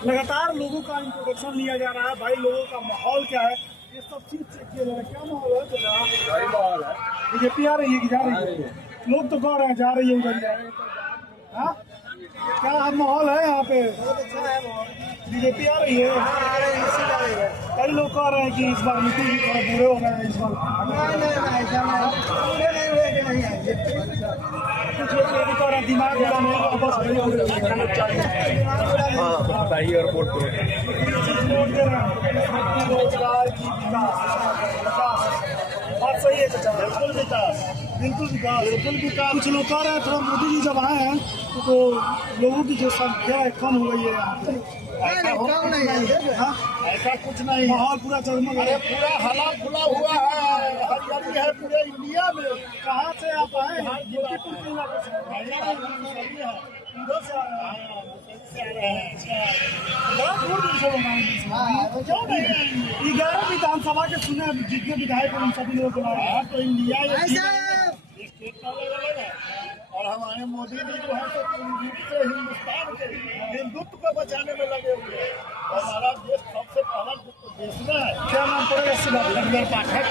लगातार लोगों का इंट्रोडक्शन लिया जा रहा है। भाई लोगों का माहौल क्या है, ये सब चीज चेक किया जा रहा है। क्या माहौल है? भाई माहौल है। बीजेपी आ रही है कि जा रही है? लोग तो कह रहे हैं जा रही है, उधर जा रही है। हाँ, क्या माहौल है यहाँ पे? बीजेपी आ रही है? कई लोग कह रहे हैं कि इस बार नीतीश जी थोड़ा बुरे हो रहे हैं इस बार। कुछ लोग ये भी कह रहे हैं दिमाग लगाने वापस बताइए और वोट दो। रोजगार की विकास बात सही है चाचा। बिल्कुल विकास, बिल्कुल विकास, बिल्कुल विकास। कुछ लोग कह रहे हैं थोड़ा मोदी जी जब आए हैं तो लोगों की जो संख्या है कम हो गई है यहाँ पे। ऐसा कुछ नहीं, माहौल पूरा जगमग है, पूरा हला खुला हुआ है, हरियाली है पूरे इंडिया में। कहाँ से आप आए हैं? इधर से आ रहे हैं। बड़ा दूर दूर से लोग आए हैं। क्यों नहीं? 11 विधानसभा के चुने जितने विधायक हैं उन सभी लोगों को लाए। तो इंडिया और हमारे मोदी जी जो है तो हिंदुस्तान के हिंदुत्व को बचाने में लगे हुए हैं। और हमारा देश सबसे पहला देश में है। क्या नाम पड़ेगा? लखनऊ पाठक।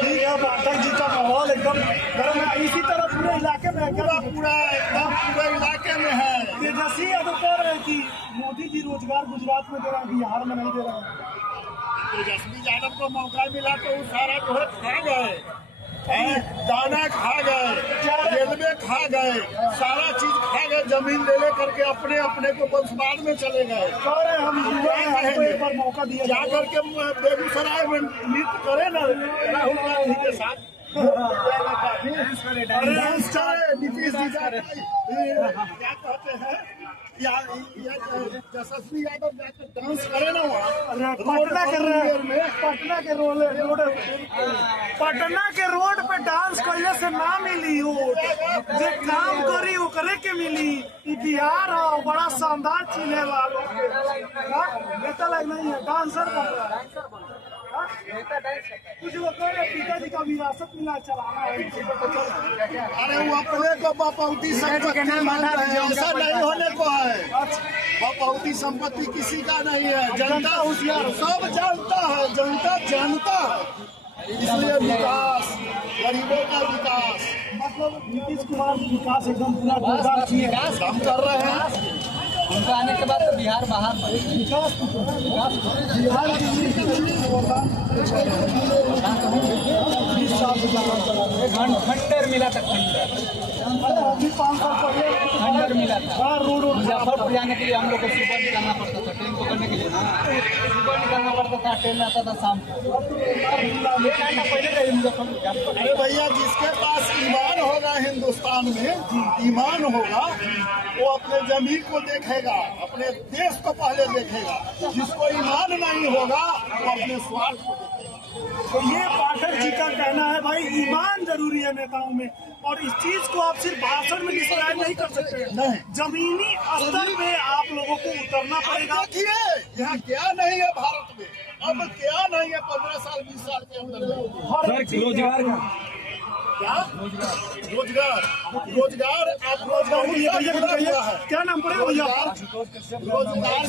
ठीक है, पाठक जी का माहौल एकदम गर्म है। इसी तरह पूरे इलाके में पूरा एकदम पूरे इलाके में है। तेजस्वी यादव कह रहे हैं कि मोदी जी रोजगार गुजरात में दे रहे हैं, बिहार में नहीं दे रहे हैं। तेजस्वी यादव को मौका मिला तो वो सारा जो है खा गए, दाना खा गए, रेलवे खा गए, सारा चीज खा गए, जमीन ले करके अपने अपने को वंशवाद में चले गए। हम हमको एक बार मौका दिया जा करके बेगूसराय में नृत्य करे ना राहुल गांधी के साथ। नीतीश जी क्या कहते हैं, यशस्वी यादव जाकर डांस करे ना वहाँ पटना के पटना के रोड पे डांस करने से ना मिली वोट, जो काम करी वो करे के मिली। बिहार है बड़ा शानदार चीज है वालों के नेता लग नहीं है, डांसर बन रहा है। कुछ लोग कह रहे पिताजी का विरासत मिला चलाना है। अरे वो अपने को बपौती संपत्ति मान रहे हैं, ऐसा नहीं होने को है। बपौती संपत्ति किसी का नहीं है, जनता होशियार सब जानता है, जनता जानता है। इसलिए विकास, गरीबों का विकास, मतलब नीतीश कुमार विकास एकदम पूरा विकास हम कर रहे हैं। उनका आने के बाद तो बिहार बाहर विकास बिहार खंडर मिला था, अभी 5 साल पहले खंडर मिला था। रोड मुजफ्फरपुर जाने के लिए हम लोग को सुबह निकालना पड़ता था, ट्रेन पकड़ने के लिए सुबह निकालना पड़ता था, ट्रेन आता था शाम को। अरे भैया, जिसके पास ईमान होगा हिंदुस्तान में, ईमान होगा वो अपने जमीन को देखेगा, अपने देश को पहले देखेगा। जिसको ईमान नहीं होगा वो अपने स्वार्थ को देखेगा। तो ये पाठक जी का कहना है भाई, ईमान जरूरी है नेताओं में, और इस चीज को आप सिर्फ भाषण में डिस्क्राइब नहीं कर सकते। नहीं, जमीनी स्तर पे आप लोगों को उतरना पड़ेगा। देखिए यहाँ क्या नहीं है भारत में, अब क्या नहीं है 15 साल 20 साल के अंदर रोजगार का। क्या रोजगार आप रोजगार क्या नाम पड़ेगा भैया? रोजगार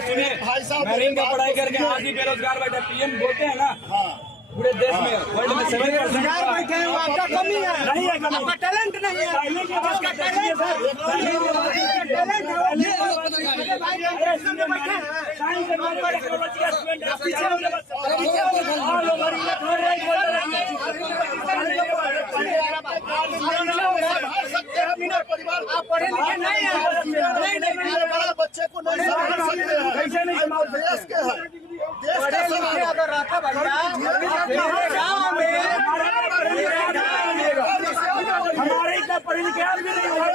सुनिए भाई साहब, मैरिन का पढ़ाई करके आज भी बेरोजगार बैठे पीएम बोलते हैं ना। हाँ, पूरे देश में वर्ल्ड में 7% बैठे हैं, आपका कमी है, नहीं है कमी, आपका टैलेंट नहीं है, आपका टैलेंट परिवार आप पढ़े लिखे नहीं है, बच्चे को नहीं देश के है, देश अगर रहता भैया हमारे इतना पढ़े लिखे आदमी नहीं होगा,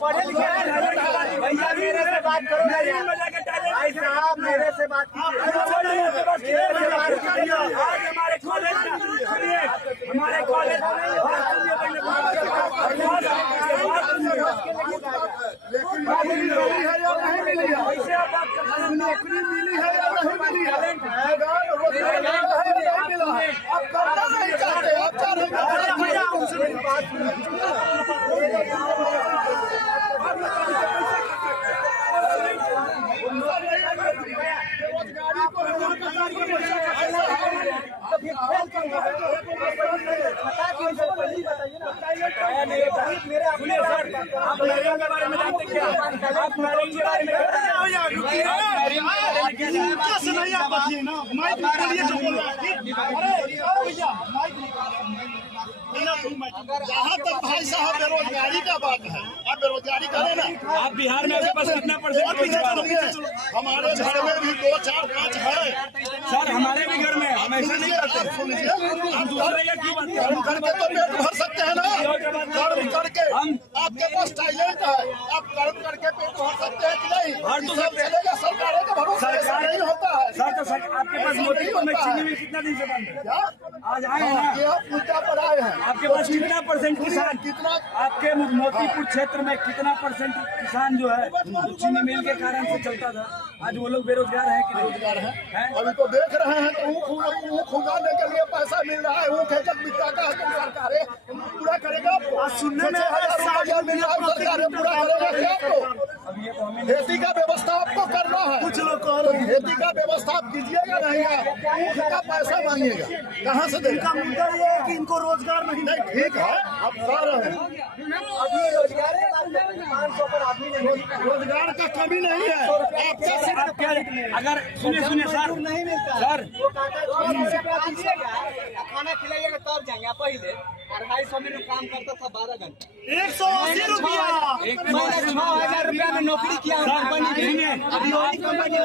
पढ़े लिखे भैया मेरे से बात करो, भाई साहब मेरे से बात कीजिए। आज हमारे कॉलेज नौकरी मिली है या नहीं मिली है, आप करना नहीं चाहते, आप चाह रहे हैं सुनिए सर, आप मैरिंग के बारे में जानते क्या? आप मैरिंग के बारे में नहीं आप बताइए ना, माइक बोलिए जो बोल रहा है। जहाँ तक भाई साहब बेरोजगारी का बात है, आप बेरोजगारी करें ना। आप बिहार में आपके पास कितना परसेंट? हमारे घर में भी 2, 4, 5 है सर, हमारे भी घर में हम ऐसा नहीं करते। हम दूसरे का क्यों बात कर्म करके तो पेट भर सकते हैं ना। कर्म करके हम आपके पास टैलेंट है, आप कर्म करके पेट भर सकते हैं कि नहीं? भर तो सब चलेगा, सरकारों का भरोसा ऐसा नहीं होता है। सर, तो सर आपके पास मोतीपुर में चीनी मिल कितना दिन से बंद है? क्या? आज आए हैं ना? ये आप मुद्दा पर आए हैं। आपके पास कितना परसेंट किसान, कितना आपके मोतीपुर क्षेत्र में कितना परसेंट किसान जो है जो चीनी मिल के कारण से चलता था, आज वो लोग बेरोजगार है कि नहीं? रोजगार है? अभी तो देख रहे हैं तो ऊख उगाने के लिए पैसा मिल रहा है। ऊख एक बिका का है, तो सरकारें पूरा करेगा आपको। सुनने में सरकारें पूरा करेगा क्या आपको? खेती का व्यवस्था आपको करना है। कुछ लोग खेती का व्यवस्था आप कीजिएगा नहीं, ऊख का पैसा मांगिएगा कहाँ से देगा? मुद्दा ये है कि इनको रोजगार नहीं। ठीक है, आप कर रहे हैं। रोजगार का कमी नहीं है आपके अगर सुनिए सर, सर खाना खिलाइएगा तब जाएंगे। आप पहले 250 में काम करता था 12 घंटे, 180 रुपया 6,000 रुपया में नौकरी किया कंपनी में। अभी वही कंपनी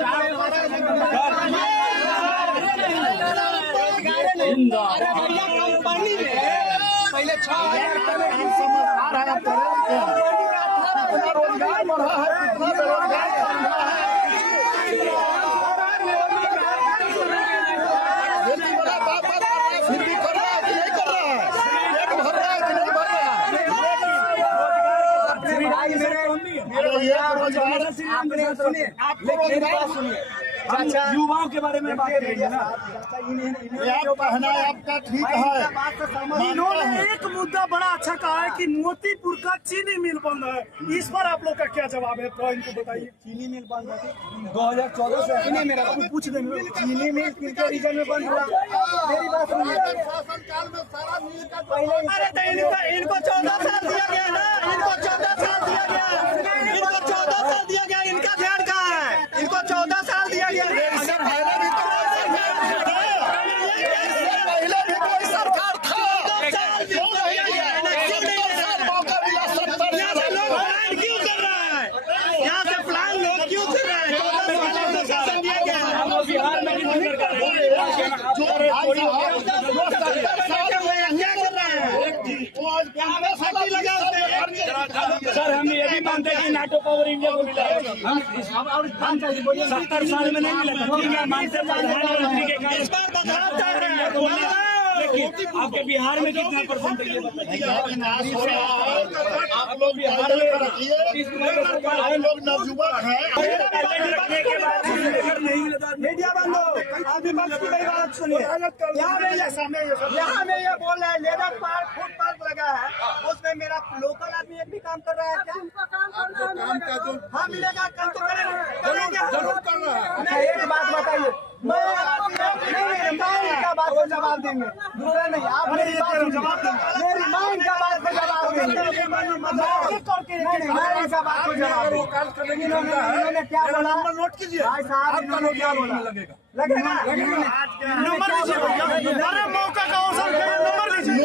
कंपनी में पहले 6,000 रोजगार बढ़ा है, कितना बेरोजगार खेती वाला बात कर रहा है, फिर भी कर रहा है कि नहीं कर रहा है? पेट भर रहा है कि नहीं भर रहा है? हम युवाओं के बारे में बात करेंगे ना। आप कहना आपका ठीक है। इन्होंने एक मुद्दा बड़ा अच्छा कहा है कि मोतीपुर का चीनी मिल बंद है। इस पर आप लोग का क्या जवाब है? तो इनको बताइए। चीनी मिल बंद है 2014 से। चीनी मेरा पूछ देंगे। चीनी मिल किनके रीजन में बंद हुआ? मेरी बात सुनिए। शासनकाल में सारा मिल का अरे तो इनको 14 साल दिया गया ना, इनको 14 साल दिया गया, इनको 14 साल दिया गया। इनका ध्यान कहाँ है? इनको 14 साल दिया गया। पहले भी कोई सरकार था। लोग प्लान क्यों कर रहा है? यहाँ से प्लान लोग क्यों कर रहा है? 14 साल दिया गया। हम बिहार में कितनी सरकार है? सर, हम ये भी मानते हैं कि नाटो पावर इंडिया को मिला है। हम 70 साल में नहीं मिला था। ठीक है, मानते हैं प्रधानमंत्री के कारण लेकिन आपके बिहार में कितना परसेंट है ये बताइए? आप लोग बिहार में रखिए, हम लोग नवयुवक हैं। रखने के बाद नहीं मिलता। मीडिया बंद हो। अभी बात की मेरी बात सुनिए। यहाँ में ये बोल रहा है लेबर पार्क फुट पार्क लगा है, उसमें मेरा लोकल आदमी एक भी काम कर रहा है क्या? हाँ मिलेगा, काम तो करेंगे जरूर करना है। एक बात बताइए, मैं इनका बात को जवाब देंगे, दूसरा नहीं। आप मेरी बात जवाब देंगे, मेरी माँ इनका बात को जवाब देंगे, मैं इनका बात को जवाब देंगे। इन्होंने क्या बोला? नोट कीजिए भाई साहब, इन्होंने क्या बोला? लगेगा नंबर लीजिए। अरे मौका का अवसर नंबर लीजिए।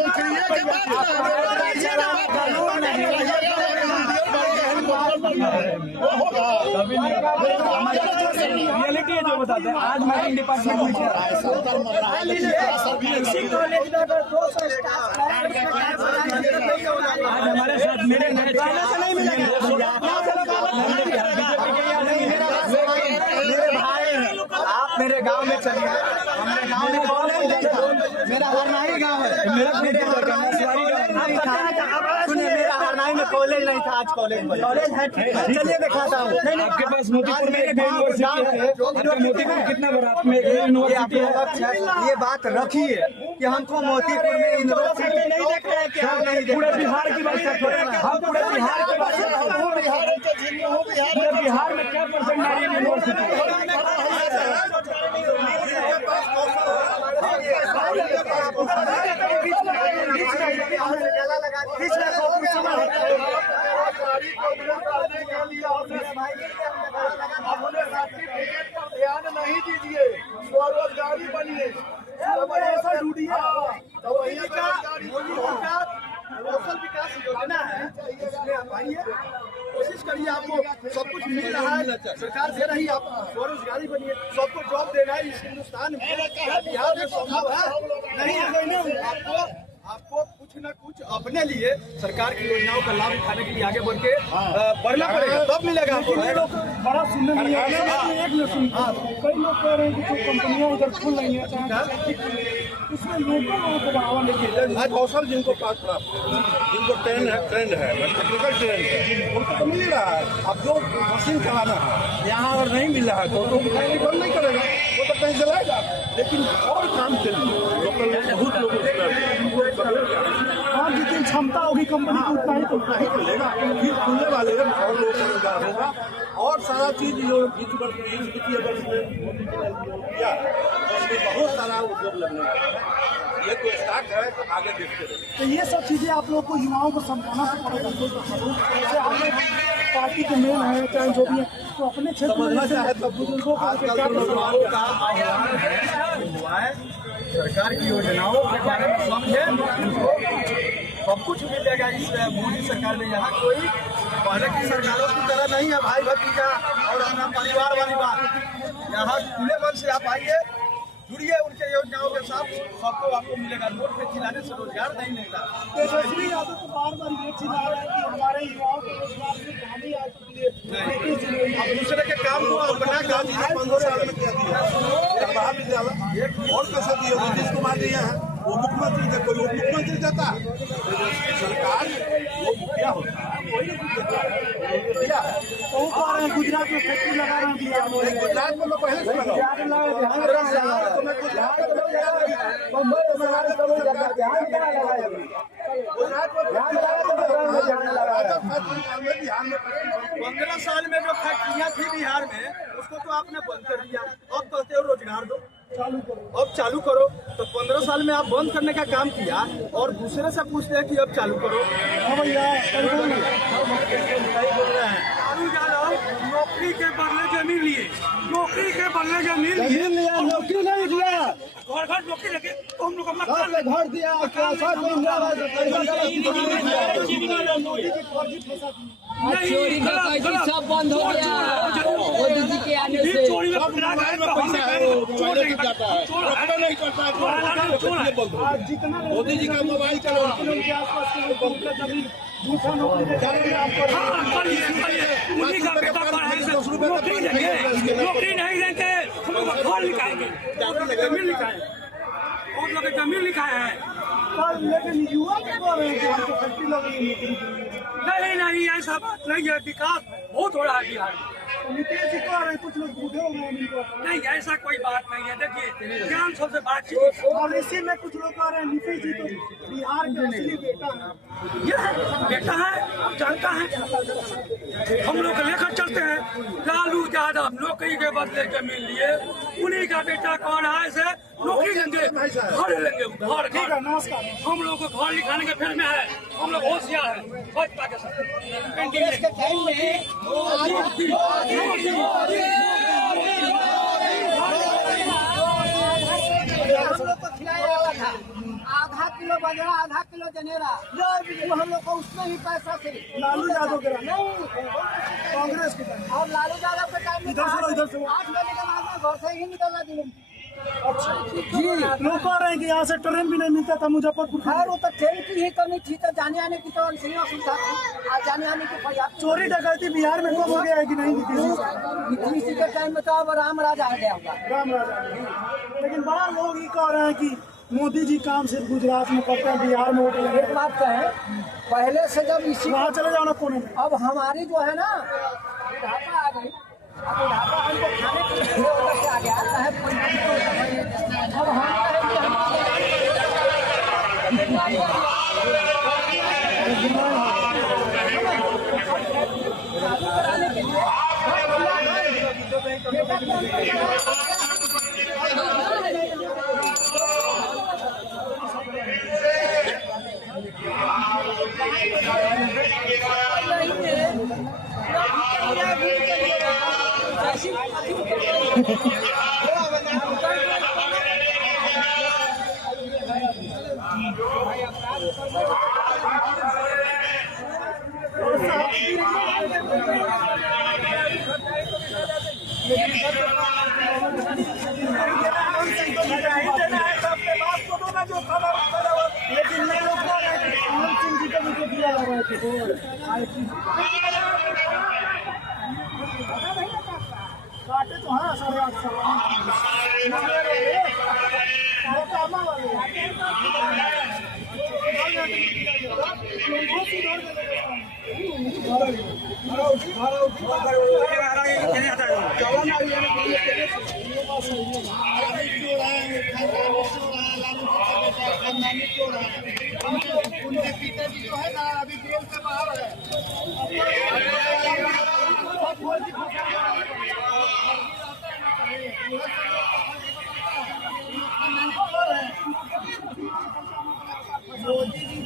रियलिटी है जो बताते हैं। आज मार्केटिंग डिपार्टमेंट में आज हमारे साथ मेरे नहीं मिलेगा। आप मेरे गांव में चलिए, हमारे गांव में कॉलेज नहीं था। मेरा हरनाही गांव है, मेरा सुनिए, मेरा हरनाही में कॉलेज नहीं था, आज कॉलेज है। चलिए दिखाता हूँ। आपके पास मोतीपुर में एक यूनिवर्सिटी है। मोतीपुर कितना बड़ा में यूनिवर्सिटी है? ये बात रखिए कि हमको मोतीपुर में यूनिवर्सिटी नहीं देख रहे हैं क्या? नहीं देख पूरे रहे हैं। बिहार की बात करते हैं हम, पूरे बिहार की बात करते हैं। पूरे बिहार में क्या परसेंट नारियल यूनिवर्सिटी? अपने सर्टिफिकेट पर ध्यान नहीं दीजिए, स्वरोजगारी बनिए। कौशल विकास योजना है, इसमें आप आइए, कोशिश करिए, आपको सब कुछ मिल रहा है, सरकार दे रही है, आप स्वरोजगारी बनिए, सबको जॉब देना है इस हिंदुस्तान में, बिहार में संभव है नहीं है। आपको कुछ न कुछ अपने लिए सरकार की योजनाओं का लाभ उठाने के लिए आगे बढ़ के बढ़ना पड़ेगा, तब मिलेगा आपको। बड़ा सुनने में आया एक न सुन, कई लोग कह रहे हैं कि जो कंपनियां उधर खुल रही हैं उसमें लोगों को बढ़ावा लेके आज अवसर जिनको पास प्राप्त है, जिनको ट्रेंड है टेक्निकल ट्रेंड है, उनको तो मिल ही रहा है। अब जो मशीन चलाना है यहाँ अगर नहीं मिल रहा है तो बंद नहीं करेगा, वो तो कहीं चलाएगा। लेकिन और काम के लिए लोकल बहुत लोग हाँ जितनी क्षमता होगी कंपनी को उतना ही चलेगा, फिर खुलने वाले हैं और लोगों को रोजगार होगा। और सारा चीज जो वित्तीय वर्ष में किया उसमें बहुत सारा उद्योग लगने वाला है। ये तो स्टार्ट है, तो आगे देखते रहिए। तो ये सब चीजें आप लोग को युवाओं को समझाना तो पड़ेगा। जैसे आप लोग पार्टी के मेन है चाहे जो भी है, तो अपने क्षेत्र में समझना चाहे तो बुजुर्गों को आजकल क्या जो नौजवानों का हुआ है, सरकार की योजनाओं के बारे में समझे, सब कुछ मिल जाएगा इस मोदी सरकार में। यहाँ कोई पहले की सरकारों की तरह नहीं है भाई भतीजा और अपना परिवार वाली बात। यहाँ खुले मन से आप आइए, जुड़िए उनके योजनाओं के साथ, सबको आपको मिलेगा। नोट पे खिलाने से रोजगार नहीं मिलता। तेजस्वी यादव तो बार बार ये चिल्ला रहे हैं कि हमारे युवाओं को रोजगार से कहानी आ चुकी है। अब दूसरे के काम को अपना काम 15 साल में किया दिया महाविद्यालय और कैसे दिए? नीतीश कुमार दिए हैं, वो मुख्यमंत्री थे, कोई मुख्यमंत्री देता है। सरकार वो मुखिया होता है, वही देता है। दिया है तो वो कह रहे हैं गुजरात में फैक्ट्री लगा रहे हैं बिहार में। गुजरात में मैं पहले से लगा बिहार में 15 साल में जो फैक्ट्रियाँ थी बिहार में, उसको तो आपने बंद कर दिया। अब कहते हो रोजगार दो, अब चालू करो। तो 15 साल में आप बंद करने का काम किया और दूसरे से पूछते हैं कि अब चालू करो। नौकरी के बदले जमीन लिए, नौकरी के बदले जमीन लिया, नौकरी नहीं दिया, घर घर नौकरी लगे तो हम लोग अपना घर दिया, चोरी डकैती सब बंद हो गया मोदी जी के आने से। चोरी में पैसा है, चोर नहीं जाता है, रोकना नहीं करता है, जितना मोदी जी का मोबाइल चलो के आसपास के लोग बहुत जमीन झूठा नौकरी दे रहे हैं आपको। उन्हीं का बेटा पढ़ाई से नौकरी देंगे, नौकरी नहीं देंगे हम लोग घर लिखाएंगे, जमीन लिखाए, और लोग जमीन लिखाए हैं। पर लेकिन युवा क्या बोल रहे हैं कि हमको फैक्ट्री लगी नौकरी के लिए। नहीं ऐसा बात नहीं है, विकास बहुत हो रहा है बिहार में। नीतीश जी कह रहे हैं कुछ लोग बूढ़े हो गए हैं इनको। नहीं ऐसा कोई बात नहीं है। देखिए ज्ञान सबसे बातचीत और इसी में कुछ लोग कह रहे हैं नीतीश जी तो बिहार के असली बेटा है। ये बेटा है, आप जानता है हम लोग लेकर चलते हैं। लालू यादव नौकरी के बदले जमीन लिए, उन्हीं का बेटा कौन है से नौकरी लेंगे, घर लेंगे, घर ठीक है, नमस्कार। हम लोग को घर लिखाने के फिर में है, हम लोग होशियार है भाजपा के साथ। खिलाया हुआ था आधा किलो बाजरा, आधा किलो जनेरा, वो हम लोग को उसमें ही पैसा थे। लालू यादव के नहीं कांग्रेस के टाइम। और लालू यादव के टाइम में इधर से 8 महीने के बाद में घर से ही निकलना दिलूं। जी लोग कह रहे हैं कि यहाँ से ट्रेन भी नहीं मिलता था मुजफ्फरपुर। खैर वो तो ट्रेन की ही कमी थी, तो जाने आने की तो सुविधा थी, आज जाने आने की पर्याप्त। चोरी डकैती बिहार में कम हो गया है कि नहीं? नीतीश जी के टाइम में तो अब राम राज आ गया होगा। राम राजा। लेकिन बड़ा लोग ये कह रहे हैं कि मोदी जी काम सिर्फ गुजरात में करते हैं, बिहार में वोट लगे। एक बात कहें, पहले से जब इसी वहाँ चले जाओ ना कोने में। अब हमारी जो है ना बुढ़ापा आ गई, अब बुढ़ापा हमको खाने की वजह से आ गया है। अब हम कहें कि लेकिन ये लोग आनंद सिंह जी को भी तो दिया जा रहा है काटे तो हाँ 8,500 उनके पिताजी जो है ना अभी जेल से बाहर है। मोदी जी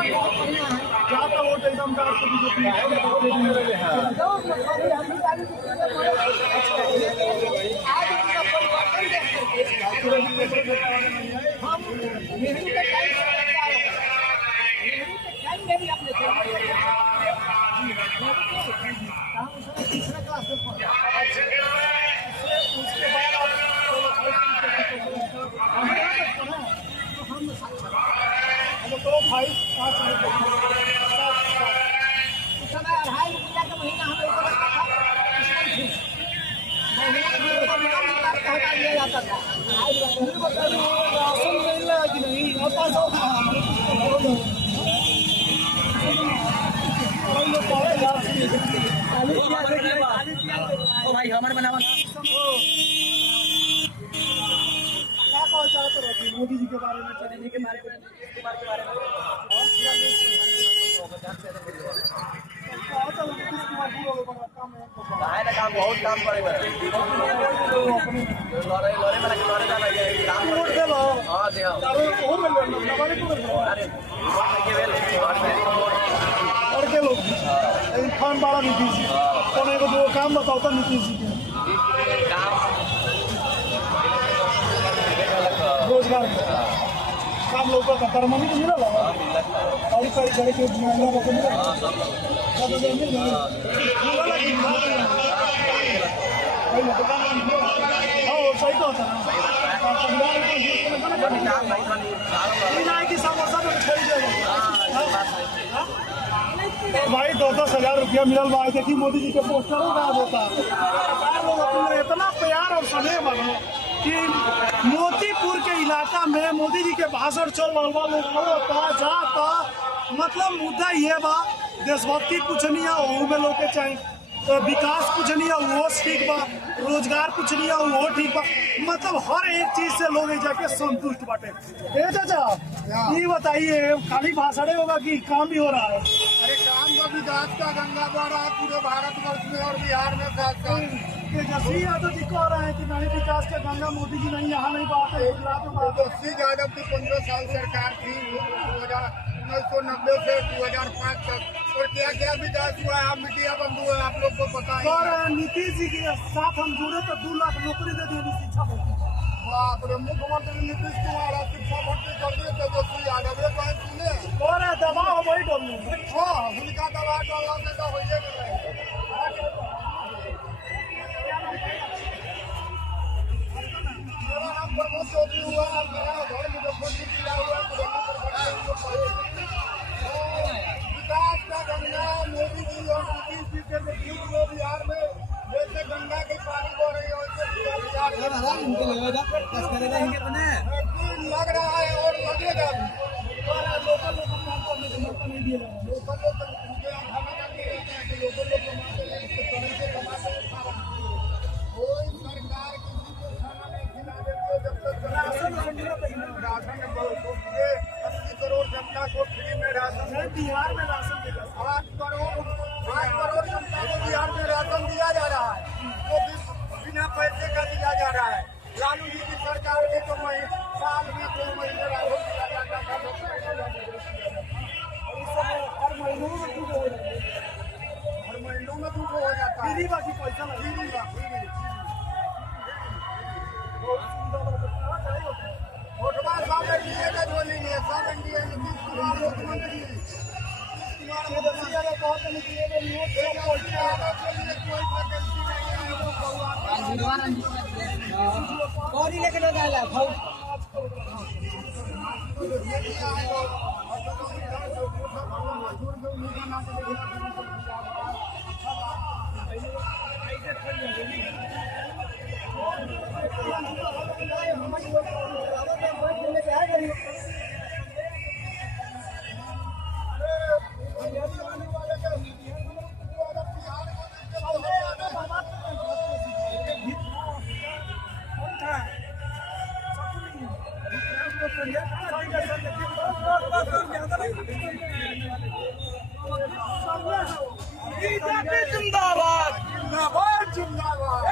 जैसा वोट एकदम तो भाई उस समय 2.5 रुपया का महीना हम लोग को लगता था। हटा दिया जाता था। राशन मिल रहा है कि नहीं भाई हमारे बनावा क्या कहना चाहते रहते मोदी जी के बारे में मोदी जी के बारे में काम बहुत काम करे और के लोग खान वाला नीतीश जी कोने को जो काम बताओ तो नीतीश जी रोजगार काम लोग का परमानी तो मिला और सारी जगह के महिला को मिला सही तो होता भाई 10,000 रुपया मिलल बा देखी मोदी जी के पोस्टरों का होता लोग अपने इतना प्यार और स्नेह बनो कि मोतीपुर के इलाका में मोदी जी के भाषण चल रहा बा लोग आवता जाता मतलब मुद्दा ये बा देशभक्ति कुछ नहीं है वो में लोग के चाहिए विकास कुछ नहीं है वो ठीक बा रोजगार कुछ नहीं है वो ठीक बा मतलब हर एक चीज से लोग जाके संतुष्ट बाटे। चाचा ये बताइए खाली भाषण होगा कि काम भी हो रहा है? अरे काम का विकास का गंगा बह रहा है पूरे भारतवर्ष में और बिहार में खासकर। तेजस्वी यादव जी कह रहे हैं कि नहीं विकास का गंगा मोदी जी नहीं यहाँ नहीं बात है तेजस्वी यादव की 15 साल सरकार थी 1990 से 2005 तक और क्या क्या विकास हुआ है मीडिया बंधु है आप लोग को पता है। और नीतीश जी के साथ हम जुड़े तो 2 लाख नौकरी दे दिए शिक्षा बाप रे मुख्यमंत्री नीतीश कुमार शिक्षा भर्ती कर दिए तेजस्वी यादव ये कहीं सुने और दबाव वही डालू हाँ उनका दबाव डालना से तो हो लग रहा है और लगेगा भी। लोकल लोग काम करने का मौका नहीं दिया जा रहा है। लोकल लोग को उनके भावना नहीं रहता है कि लोकल लोग कमाते हैं, इसको तरह से कमाते हैं, खा रहा है। कोई सरकार किसी को खाना नहीं खिला देती है जब तक राशन में बहुत 80 करोड़ जनता को फ्री में राशन। बिहार में राशन मिला 8 करोड़ जनता को बिहार में राशन दिया जा रहा है, वो भी बिना पैसे का दिया जा रहा है। लालू जी की सरकार में तो साल में 2 महीने राशन दिया जाता था, हर महीनों में कुछ हो जाता है। हर महीनों में दुख हो जाता है। फ्री बाकी पैसा लगा वोटवा सब एनडीए का झोली में, सब एनडीए नीतीश कुमार मुख्यमंत्री। बहुत निकले कोई वैकेंसी नहीं है। और ही लेके लगा ला भाव जिंदाबाद जिंदाबाद जिंदाबाद।